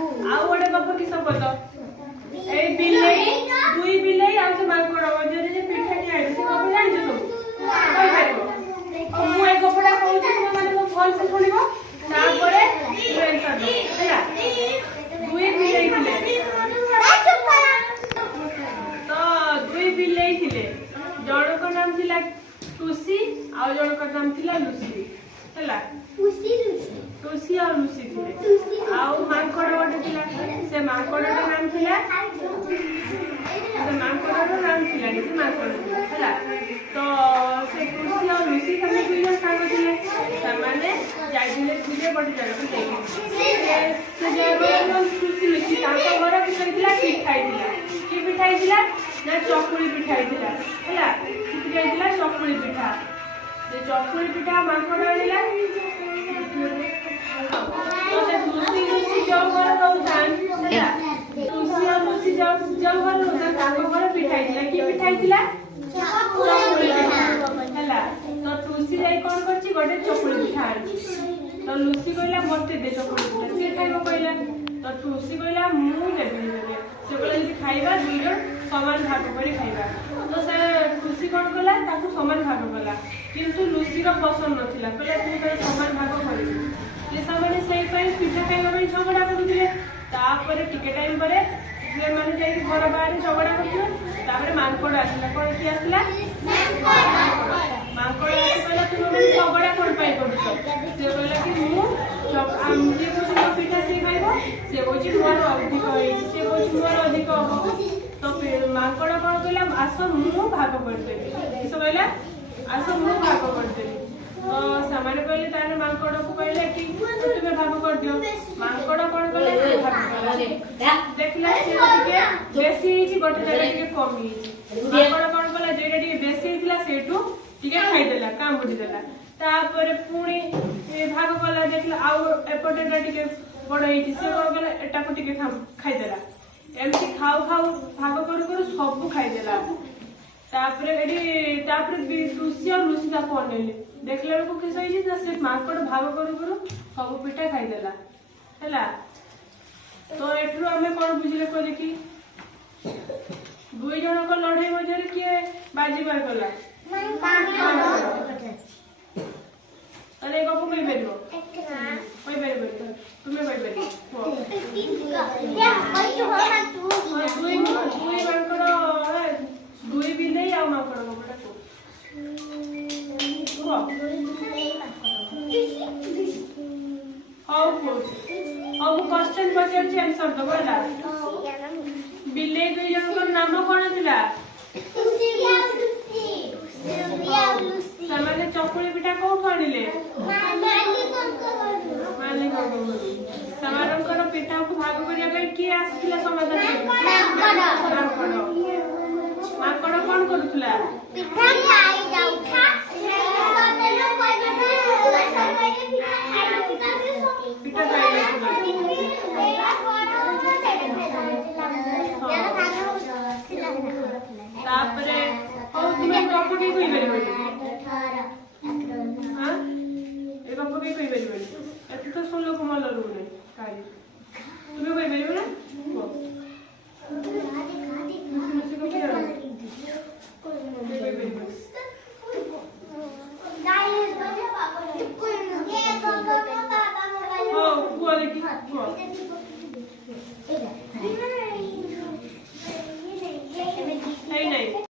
आउ गोटे गप कि शपथ ए बिलेई दुई बिलेई आ से मांकड़ मध्य जे पिठा खाइ से गप जानि छ सब कहि परबो मु ए गपडा कहू तुम माने को फल से सुनिबो तापरे आंसर दो हैला दुई बिलेई थिले तो दुई बिलेई थिले जणक नाम थिला टुसी आ जणक नाम थिला लुसी हैला टुसी और लुसी थिले आ मांकड़ गोटे थिला से मांकड़ नाम थिला से मांकड़ नाम थिला कि मांकड़ हैला तो से टुसी और लुसी खाली दुई जन साग थिले सामाने जाइथिले थिले बड जगह पे से जे टुसी लुसी ताका घर कि थिला पिठाई थिला कि पिठाई थिला ना चकुली पिठाई थिला हैला पिठाई थिला चकुली पिठा से चकुली पिठा मांकड़ आनिला तो से लुसी लुसी जो घर रहउतान हैला लुसी और लुसी जो घर रहउतान ताका घर पिठाई थिला कि पिठाई थिला चकुली पिठा हैला तो टुसी जाई कोन करछि गोटे चकुली पिठा आछि तो लुसी कहला मते दे चकुली पिठा से खाइबो कहला तो टुसी कहला मु देबी से कहला जे खाइबा दुई जण समान भाग करी खाइबा तो से टुसी कोन कहला ताकू समान भाग कला किंतु लुसी रो पसंद नथिला कहला तू तो समान भाग करिबी जे सामाने सेई पई पिठा खाइबा पई झगड़ा करूथिले तापरे टिके टाइम परे जे माने जाई घर बाहर झगड़ा करथियो तापरे मांकड़ आसिला कोन की आसिला मांकड़ आसी कहला तू मन झगड़ा कोन पई करछ से कहला कि मु आम जे कुछ पिठा से खाइबो से कोची मोर अधिक होई से कोची मोर अधिक हो तो मांकड़ कोन कहला आसो मु भाग करदेबी से कहला आसो मु भाग करदेबी तो सामाने कहले ताने मांकड़ को कहले कि तुमे भाग कर दियो मांकड़ कोन कहले से भाग करला देखला से टिके बेसी छि गोटे जगह टिके कम हि मांकड़ कोन कहला जेडा टिके बेसी हितला सेटू टिके खाइ देला काम बुडी देला तापरे पुणी भाग कला देखला आउ एपटेटा टिके बड़ हिछि से कोन कहला एटा को टिके खाइ देला एमसी खाउ खाउ भाग करू करू सब खाइ देला तापरे एडी तापरे टुसी और लुसी ता कोन लेले देखले को किस होई जे से मांकड़ भाग करू करू सब पिठा खाइ देला हैला तो एठरो हमें कोन बुझिले को देखि दुई जण को लड़ाई मजे रे के बाजी बार कला अरे गप कई बेलो कई बेलो तुम्हें कई बेलो दुई मांकड़ दुई बिलेई आ मांकड़ गपटा को हाउ अब क्वेश्चन पचार छी आंसर दो बोला बिलेई दुई जन को नाम कोन थिला सामाने चकुली पिठा कोठु आनिले मालिक सामानकर पिठा को भाग करिया पे की आसिला समाधान मांकड़ कोन करूथला पिठा खाई जाउठा पिठा खाई तापरे ओ तुमे गप की कहि बेरबे हां ए गप की कहि बेरबे एत तो सुन लोक मल रुने काई तुमे कहि बेरबे ना हो कुआ देखि